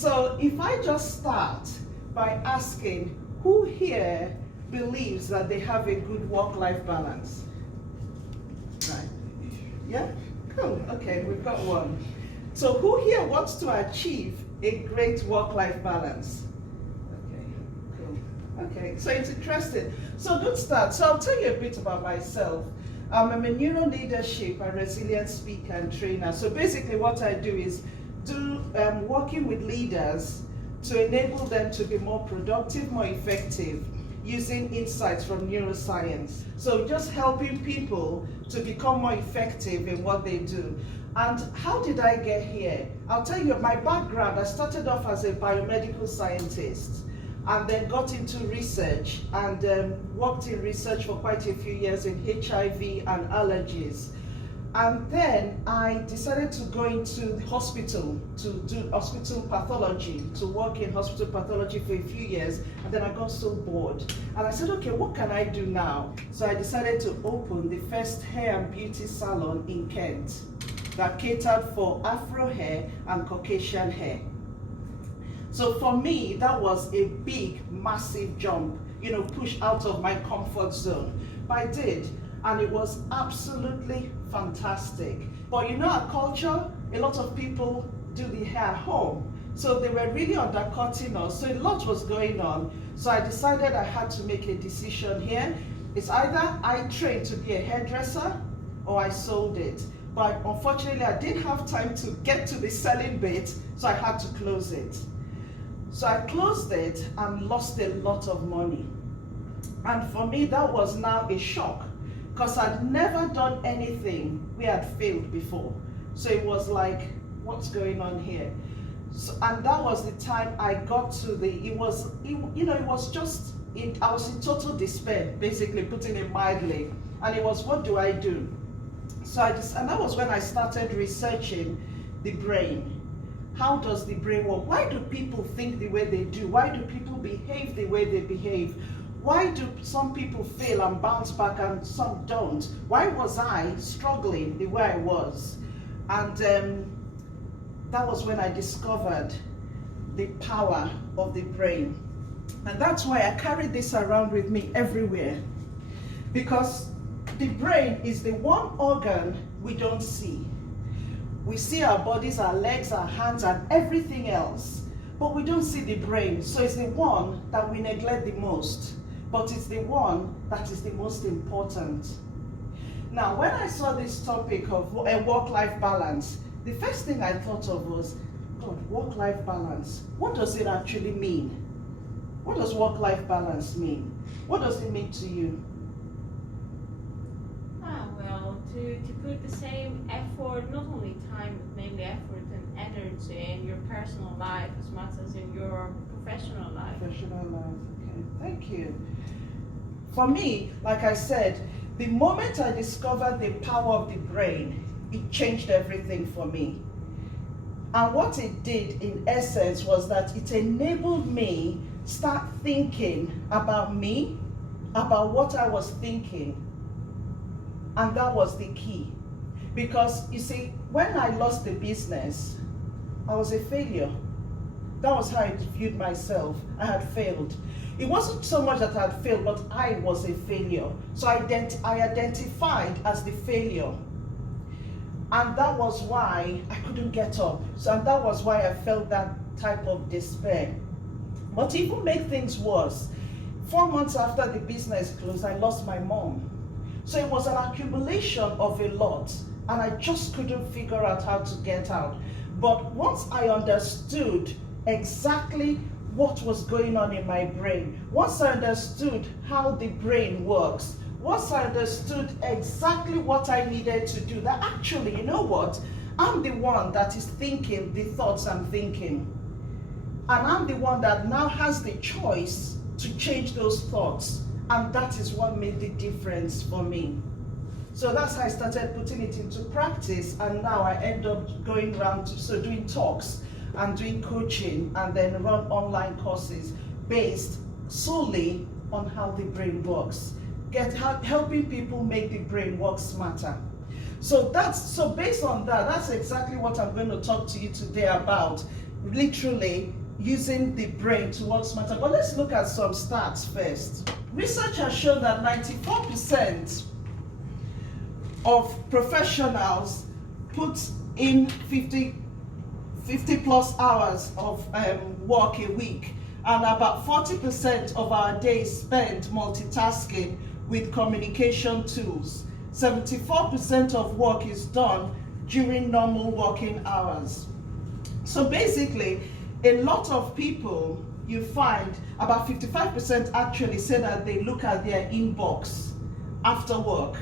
So if I just start by asking, who here believes that they have a good work-life balance? Right. Yeah? Cool. Okay, we've got one. So who here wants to achieve a great work-life balance? Okay, cool. Okay, so it's interesting. So let's start. So I'll tell you a bit about myself. I'm a neuro leadership and resilience speaker and trainer. So basically what I do is working with leaders to enable them to be more productive, more effective, using insights from neuroscience. So just helping people to become more effective in what they do. And how did I get here? I'll tell you my background. I started off as a biomedical scientist and then got into research and worked in research for quite a few years in HIV and allergies. And then I decided to go into the hospital to do hospital pathology, to work in hospital pathology for a few years, and then I got so bored. And I said, okay, what can I do now? So I decided to open the first hair and beauty salon in Kent that catered for Afro hair and Caucasian hair. So for me, that was a big, massive jump, push out of my comfort zone. But I did. And it was absolutely fantastic. But our culture, a lot of people do the hair at home. So they were really undercutting us. So a lot was going on. So I decided I had to make a decision here. It's either I trained to be a hairdresser or I sold it. But unfortunately, I didn't have time to get to the selling bit, so I had to close it. So I closed it and lost a lot of money. And for me, that was now a shock, because I'd never done anything we had failed before. So it was like, what's going on here? So, and that was the time I got to I was in total despair, basically, putting it mildly. And it was, what do I do? So and that was when I started researching the brain. How does the brain work? Why do people think the way they do? Why do people behave the way they behave? Why do some people fail and bounce back and some don't? Why was I struggling the way I was? And that was when I discovered the power of the brain. And that's why I carry this around with me everywhere. Because the brain is the one organ we don't see. We see our bodies, our legs, our hands, and everything else, but we don't see the brain. So it's the one that we neglect the most, but it's the one that is the most important. Now, when I saw this topic of a work-life balance, the first thing I thought of was, God, work-life balance. What does it actually mean? What does work-life balance mean? What does it mean to you? To put the same effort, not only time, but mainly effort and energy in your personal life as much as in your professional life. Professional life, okay, thank you. For me, like I said, the moment I discovered the power of the brain, it changed everything for me. And what it did in essence was that it enabled me start thinking about me, about what I was thinking. And that was the key. Because you see, when I lost the business, I was a failure. That was how I viewed myself. I had failed. It wasn't so much that I had failed, but I was a failure. So I identified as the failure. And that was why I couldn't get up. So and that was why I felt that type of despair. But to even make things worse, 4 months after the business closed, I lost my mom. So it was an accumulation of a lot, and I just couldn't figure out how to get out. But once I understood exactly what was going on in my brain, once I understood how the brain works, once I understood exactly what I needed to do, that actually, you know what, I'm the one that is thinking the thoughts I'm thinking. And I'm the one that now has the choice to change those thoughts. And that is what made the difference for me. So that's how I started putting it into practice. And now I end up going around, doing talks and doing coaching and then run online courses based solely on how the brain works. Helping people make the brain work smarter. So based on that, that's exactly what I'm going to talk to you today about. literally using the brain to work smarter. But let's look at some stats first. Research has shown that 94% of professionals put in 50 plus hours of work a week, and about 40% of our days spent multitasking with communication tools. 74% of work is done during normal working hours. So basically, a lot of people, you find about 55% actually say that they look at their inbox after work,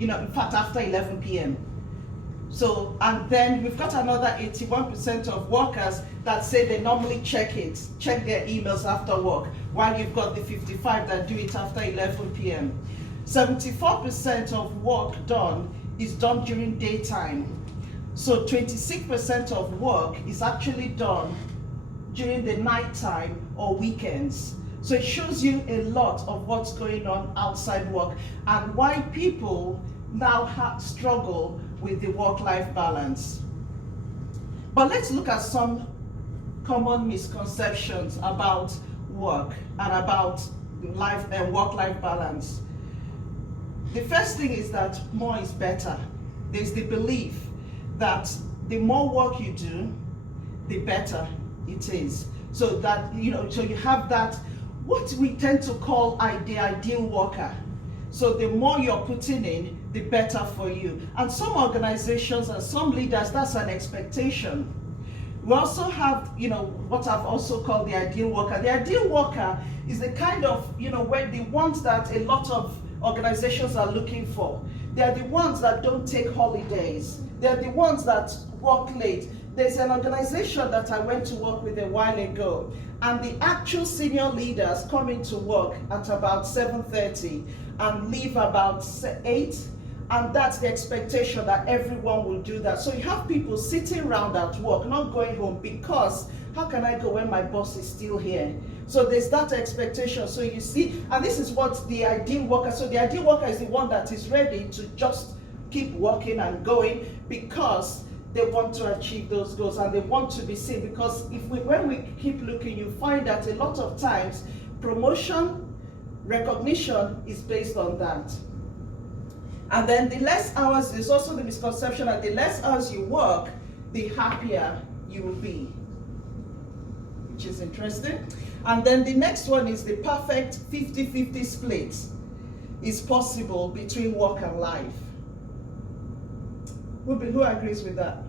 in fact after 11 p.m. So, and then we've got another 81% of workers that say they normally check their emails after work, while you've got the 55 that do it after 11 p.m. 74% of work done is done during daytime. So 26% of work is actually done during the nighttime or weekends. So it shows you a lot of what's going on outside work and why people now struggle with the work-life balance. But let's look at some common misconceptions about work and about life and work-life balance. The first thing is that more is better. There's the belief that the more work you do, the better it is. So that, so you have that, what we tend to call the ideal worker. So the more you're putting in, the better for you. And some organizations and some leaders, that's an expectation. We also have, what I've also called the ideal worker. The ideal worker is the kind of, where the ones that a lot of organizations are looking for. They're the ones that don't take holidays. They're the ones that work late. There's an organization that I went to work with a while ago, and the actual senior leaders come into work at about 7:30 and leave about 8, and that's the expectation that everyone will do that. So you have people sitting around at work, not going home, because how can I go when my boss is still here? So there's that expectation. So you see, and this is what the ideal worker, so the ideal worker is the one that is ready to just keep working and going because they want to achieve those goals and they want to be seen. Because when we keep looking, you find that a lot of times promotion, recognition is based on that. And then the less hours, there's also the misconception that the less hours you work, the happier you will be, which is interesting. And then the next one is the perfect 50-50 split is possible between work and life. Who agrees with that?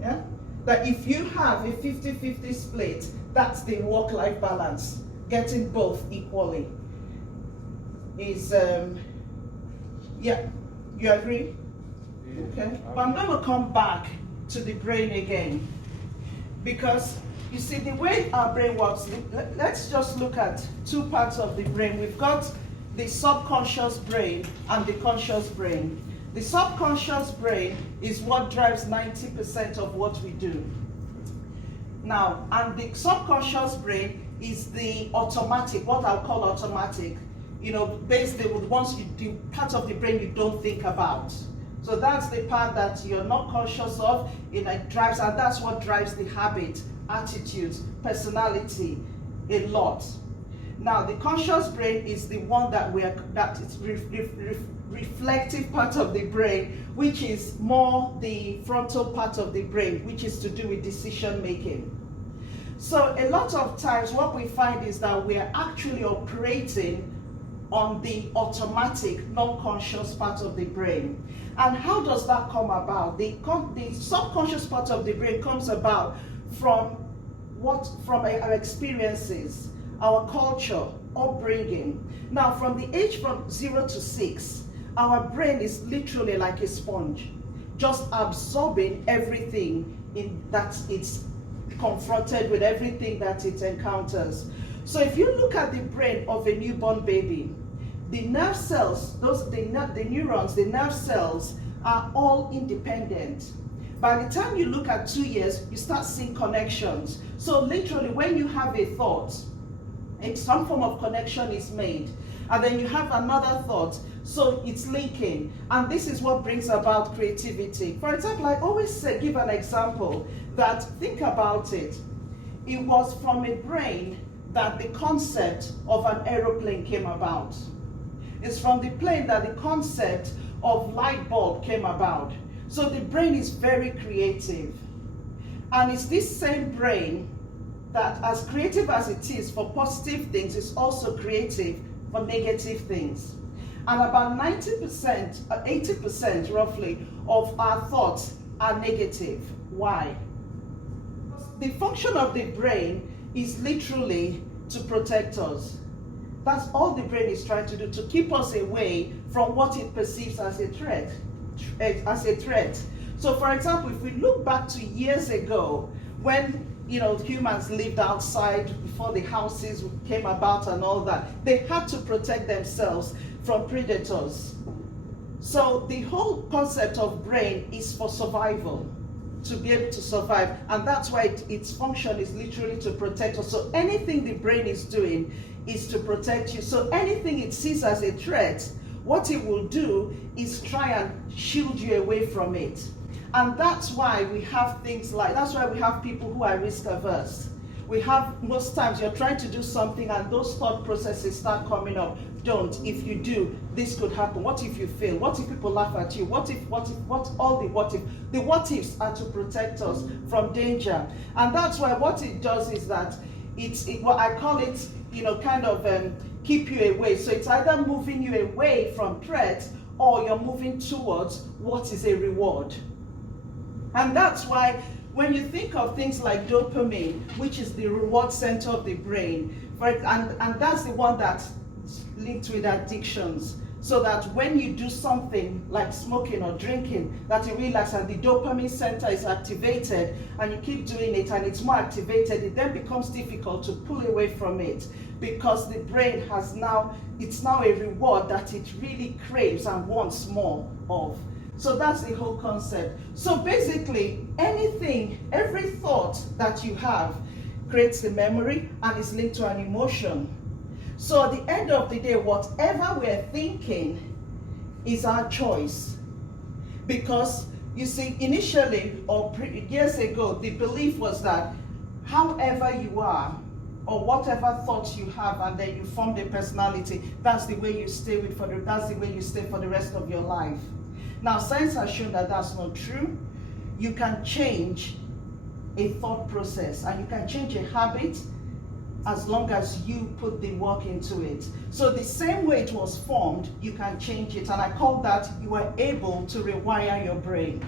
Yeah? That if you have a 50-50 split, that's the work-life balance, getting both equally. Is, yeah, you agree? Yeah. Okay, but I'm going to come back to the brain again, because you see the way our brain works, let's just look at two parts of the brain. We've got the subconscious brain and the conscious brain. The subconscious brain is what drives 90% of what we do. Now, and the subconscious brain is the automatic, what I'll call automatic, basically once you do part of the brain you don't think about. So that's the part that you're not conscious of, it drives, and that's what drives the habit, attitudes, personality a lot. Now, the conscious brain is the one that is reflective part of the brain, which is more the frontal part of the brain, which is to do with decision making. So a lot of times what we find is that we are actually operating on the automatic, non-conscious part of the brain. And how does that come about? The subconscious part of the brain comes about from our experiences, our culture, upbringing. Now, from the age from 0 to 6, our brain is literally like a sponge, just absorbing everything that it's confronted with, everything that it encounters. So if you look at the brain of a newborn baby, the nerve cells, the neurons, the nerve cells are all independent. By the time you look at 2 years, you start seeing connections. So literally, when you have a thought, some form of connection is made, and then you have another thought, so it's linking, and this is what brings about creativity. For example, I always give an example that, think about it, it was from a brain that the concept of an aeroplane came about. It's from the plane that the concept of light bulb came about. So the brain is very creative. And it's this same brain that, as creative as it is for positive things, is also creative for negative things. And about 90%, 80% roughly, of our thoughts are negative. Why? The function of the brain is literally to protect us. That's all the brain is trying to do, to keep us away from what it perceives as a threat. So for example, if we look back to years ago, when humans lived outside before the houses came about and all that, they had to protect themselves from predators. So the whole concept of brain is for survival, to be able to survive, and that's why its function is literally to protect us. So anything the brain is doing is to protect you. So anything it sees as a threat, what it will do is try and shield you away from it. And that's why we have that's why we have people who are risk averse. We have, most times you're trying to do something and those thought processes start coming up. Don't. If you do, this could happen. What if you fail? What if people laugh at you? What all the what if? The what ifs are to protect us from danger. And that's why what it does is that what I call it, keep you away. So it's either moving you away from threat or you're moving towards what is a reward. And that's why when you think of things like dopamine, which is the reward center of the brain, and that's the one that's linked with addictions, so that when you do something like smoking or drinking, that you realize that the dopamine center is activated and you keep doing it and it's more activated, it then becomes difficult to pull away from it because the brain it's now a reward that it really craves and wants more of. So that's the whole concept. So basically, every thought that you have creates a memory and is linked to an emotion. So at the end of the day, whatever we're thinking is our choice. Because you see, initially or years ago, the belief was that however you are, or whatever thoughts you have, and then you form the personality, that's the way you stay for the rest of your life. Now, science has shown that that's not true. You can change a thought process and you can change a habit as long as you put the work into it. So the same way it was formed, you can change it. And I call that you are able to rewire your brain.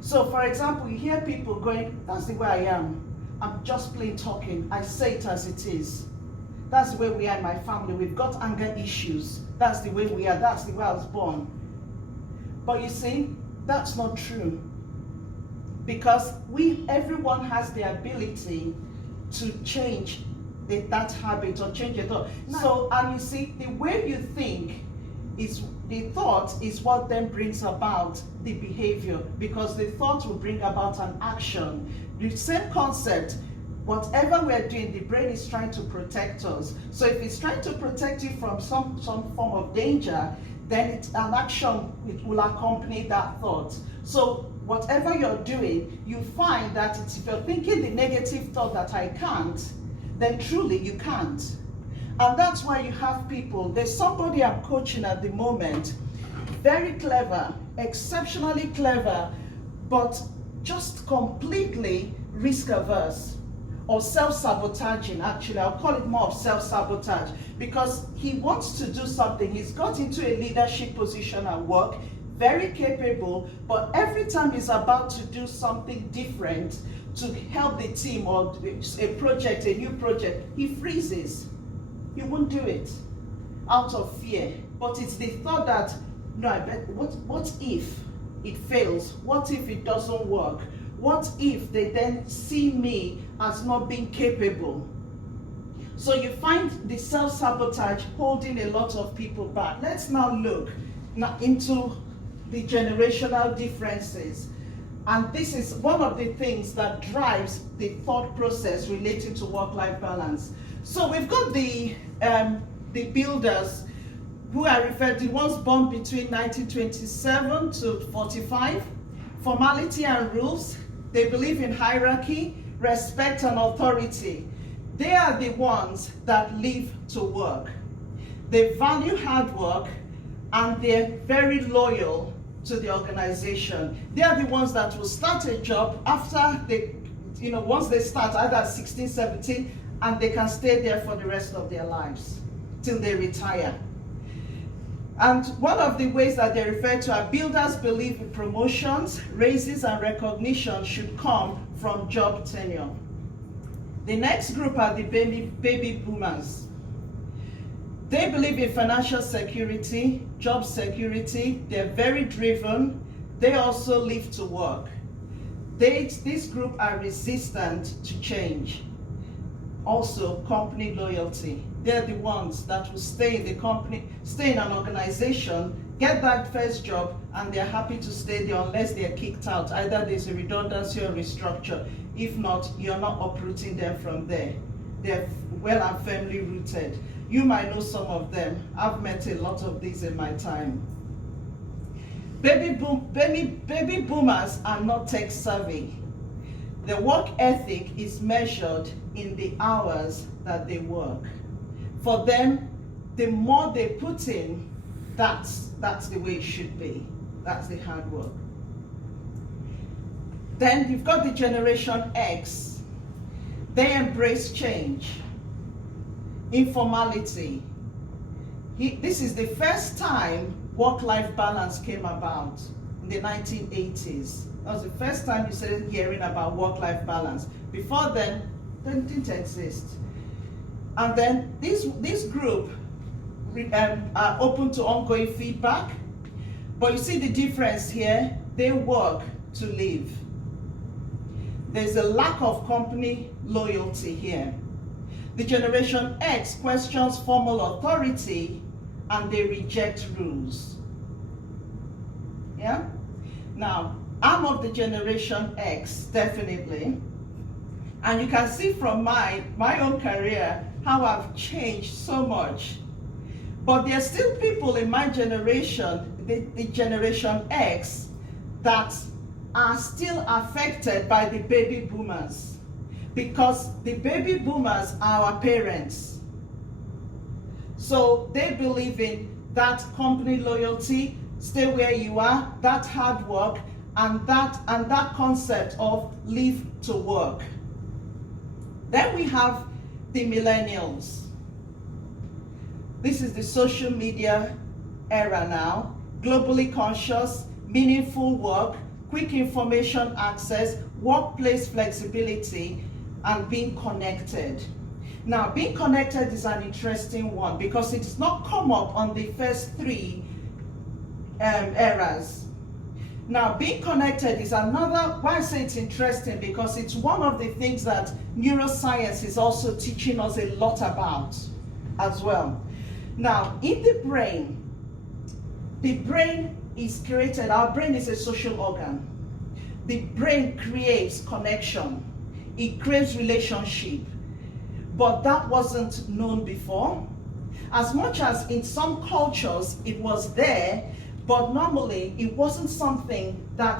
So for example, you hear people going, that's the way I am. I'm just plain talking. I say it as it is. That's the way we are in my family. We've got anger issues. That's the way we are. That's the way I was born. But you see, that's not true. Because everyone has the ability to change that habit or change your thought. So, and you see, the way you think is the thought is what then brings about the behavior, because the thought will bring about an action. The same concept, whatever we're doing, the brain is trying to protect us. So if it's trying to protect you from some form of danger, then it's an action which will accompany that thought. So whatever you're doing, you find that if you're thinking the negative thought that I can't, then truly you can't. And that's why you have people, there's somebody I'm coaching at the moment, very clever, exceptionally clever, but just completely risk averse or self-sabotaging. Actually, I'll call it more of self-sabotage, because he wants to do something. He's got into a leadership position at work, very capable, but every time he's about to do something different to help the team or a project, a new project, he freezes. He won't do it out of fear. But it's the thought that, no, I bet, what if it fails? What if it doesn't work? What if they then see me as not being capable? So you find the self-sabotage holding a lot of people back. Let's now look into the generational differences. And this is one of the things that drives the thought process related to work-life balance. So we've got the builders who are referred to, the ones born between 1927 to 45, formality and rules. They believe in hierarchy, respect, and authority. They are the ones that live to work. They value hard work, and they're very loyal to the organization. They are the ones that will start a job after they, once they start, either at 16, 17, and they can stay there for the rest of their lives till they retire. And one of the ways that they refer to are builders believe promotions, raises, and recognition should come from job tenure. The next group are the baby boomers. They believe in financial security, job security. They're very driven. They also live to work. This group are resistant to change. Also, company loyalty. They're the ones that will stay in the company, stay in an organization, get that first job, and they're happy to stay there unless they're kicked out. Either there's a redundancy or restructure. If not, you're not uprooting them from there. They're well and firmly rooted. You might know some of them. I've met a lot of these in my time. Baby boomers are not tech savvy. Their work ethic is measured in the hours that they work. For them, the more they put in, that's the way it should be. That's the hard work. Then you've got the Generation X. They embrace change, informality. This is the first time work-life balance came about in the 1980s. That was the first time you started hearing about work-life balance. Before then, it didn't exist. And then this group are open to ongoing feedback. But you see the difference here. They work to live. There's a lack of company loyalty here. The Generation X questions formal authority and they reject rules. Yeah? Now, I'm of the Generation X, definitely. And you can see from my own career how I've changed so much. But there are still people in my generation, the Generation X, that are still affected by the baby boomers. Because the baby boomers are our parents. So they believe in that company loyalty, stay where you are, that hard work, and that concept of live to work. Then we have the millennials. This is the social media era now. Globally conscious, meaningful work, quick information access, workplace flexibility, and being connected. Now, being connected is an interesting one because it's not come up on the first three eras. Now, being connected is another, why I say it's interesting, because it's one of the things that neuroscience is also teaching us a lot about as well. Now, in the brain is created, our brain is a social organ. The brain creates connection. It creates relationship. But that wasn't known before. As much as in some cultures it was there, but normally it wasn't something that